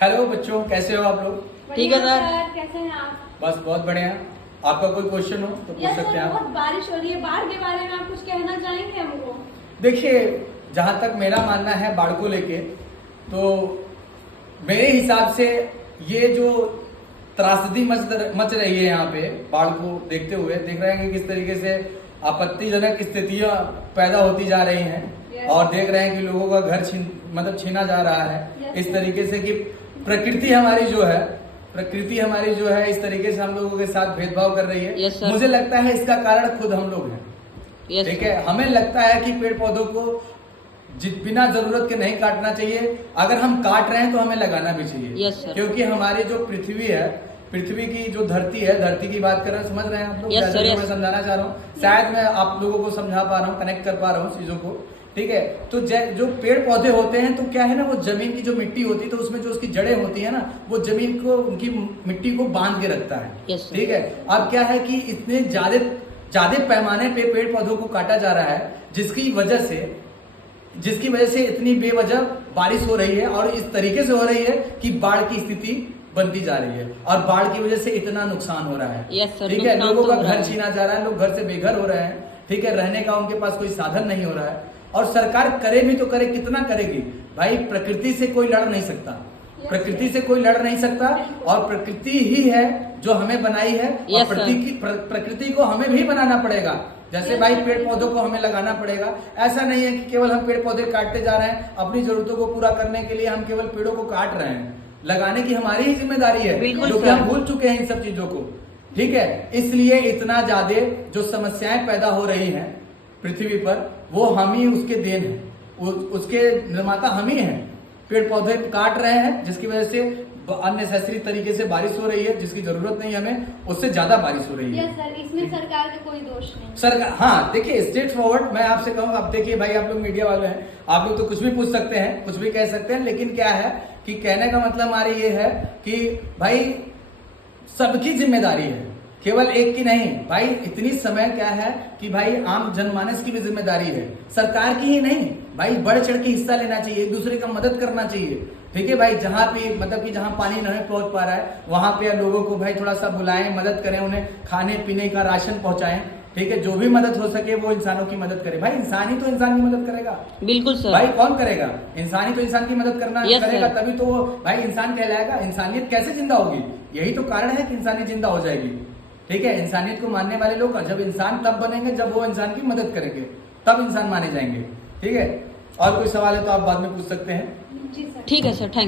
Hello बच्चों, कैसे हो आप लोग? ठीक है सर। कैसे हैं आप? बस बहुत बढ़िया। आपका कोई क्वेश्चन हो तो पूछ सकते हैं बहुत आप। बारिश हो रही है, बाढ़ के बारे में आप कुछ कहना चाहेंगे हमको? देखिए, जहाँ तक मेरा मानना है बाढ़ को लेके, तो मेरे हिसाब से ये जो त्रासदी मच रही है यहाँ पे, बाढ़ को देखते हुए देख रहे हैं कि किस तरीके से आपत्तिजनक स्थितियां पैदा होती जा रही हैं और देख रहे हैं कि लोगों का घर छीना जा रहा है इस तरीके से कि प्रकृति हमारी जो है इस तरीके से हम लोगों के साथ भेदभाव कर रही है। मुझे लगता है इसका कारण खुद हम लोग हैं। ठीक है, हमें लगता है कि पेड़ पौधों को बिना जरूरत के नहीं काटना चाहिए। अगर हम काट रहे हैं तो हमें लगाना भी चाहिए। क्योंकि हमारी जो पृथ्वी की जो धरती है, धरती की बात कर रहे हैं, समझ रहे हैं आप लोग? जैसे मैं समझाना चाह रहा हूँ, शायद मैं आप लोगों को समझा पा रहा हूँ, कनेक्ट कर पा रहा हूँ चीजों को। ठीक है, तो जो पेड़ पौधे होते हैं तो क्या है ना, वो जमीन की जो मिट्टी होती है तो उसमें जो उसकी जड़ें होती है ना, वो जमीन को, उनकी मिट्टी को बांध के रखता है। ठीक है, अब क्या है कि इतने ज्यादा पैमाने पे पेड़ पौधों को काटा जा रहा है, जिसकी वजह से इतनी बेवजह बारिश हो रही है और इस तरीके से हो रही है कि बाढ़ की स्थिति बनती जा रही है और बाढ़ की वजह से इतना नुकसान हो रहा है। ठीक है, लोगों का घर छीना जा रहा है, लोग घर से बेघर हो रहे हैं। ठीक है, रहने का उनके पास कोई साधन नहीं हो रहा है और सरकार करे भी तो करे, कितना करेगी भाई? प्रकृति से कोई लड़ नहीं सकता, प्रकृति से कोई लड़ नहीं सकता और प्रकृति ही है जो हमें बनाई है और प्रकृति को हमें भी बनाना पड़ेगा। जैसे भाई पेड़ पौधों को हमें लगाना पड़ेगा। ऐसा नहीं है कि केवल हम पेड़ पौधे काटते जा रहे हैं, अपनी जरूरतों को पूरा करने के लिए हम केवल पेड़ों को काट रहे हैं। लगाने की हमारी ही जिम्मेदारी है, जो कि हम भूल चुके हैं इन सब चीजों को। ठीक है, इसलिए इतना ज्यादा जो समस्याएं पैदा हो रही हैं पृथ्वी पर, वो हम ही उसके देन है, उसके निर्माता हम ही हैं। पेड़ पौधे काट रहे हैं जिसकी वजह से अननेसेसरी तरीके से बारिश हो रही है, जिसकी जरूरत नहीं हमें, उससे ज्यादा बारिश हो रही है। सर, इसमें सरकार का कोई दोष नहीं। सरकार, हाँ देखिए, स्ट्रेट फॉरवर्ड मैं आपसे कहूँगा। अब देखिए भाई, आप लोग मीडिया वाले हैं, आप लोग तो कुछ भी पूछ सकते हैं, कुछ भी कह सकते हैं, लेकिन क्या है कि कहने का मतलब हमारी ये है कि भाई सबकी जिम्मेदारी है, केवल एक की नहीं भाई। इतनी समय क्या है कि भाई आम जनमानस की भी जिम्मेदारी है, सरकार की ही नहीं भाई। बढ़ चढ़ के हिस्सा लेना चाहिए, एक दूसरे का मदद करना चाहिए। ठीक है भाई, जहाँ पे मतलब कि जहाँ पानी नहीं पहुंच पा रहा है, वहां पे लोगों को भाई थोड़ा सा बुलाएं, मदद करें, उन्हें खाने पीने का राशन पहुंचाएं। ठीक है, जो भी मदद हो सके वो इंसानों की मदद करे। भाई इंसान ही तो इंसान की मदद करेगा। बिल्कुल सर। भाई कौन करेगा? इंसान ही तो इंसान की मदद करेगा, तभी तो वो भाई इंसान कहलाएगा। इंसानियत कैसे जिंदा होगी? यही तो कारण है कि इंसानियत जिंदा हो जाएगी। ठीक है, इंसानियत को मानने वाले लोग जब इंसान तब बनेंगे जब वो इंसान की मदद करेंगे, तब इंसान माने जाएंगे। ठीक है, और कोई सवाल है तो आप बाद में पूछ सकते हैं। जी सर। ठीक है सर, थैंक यू।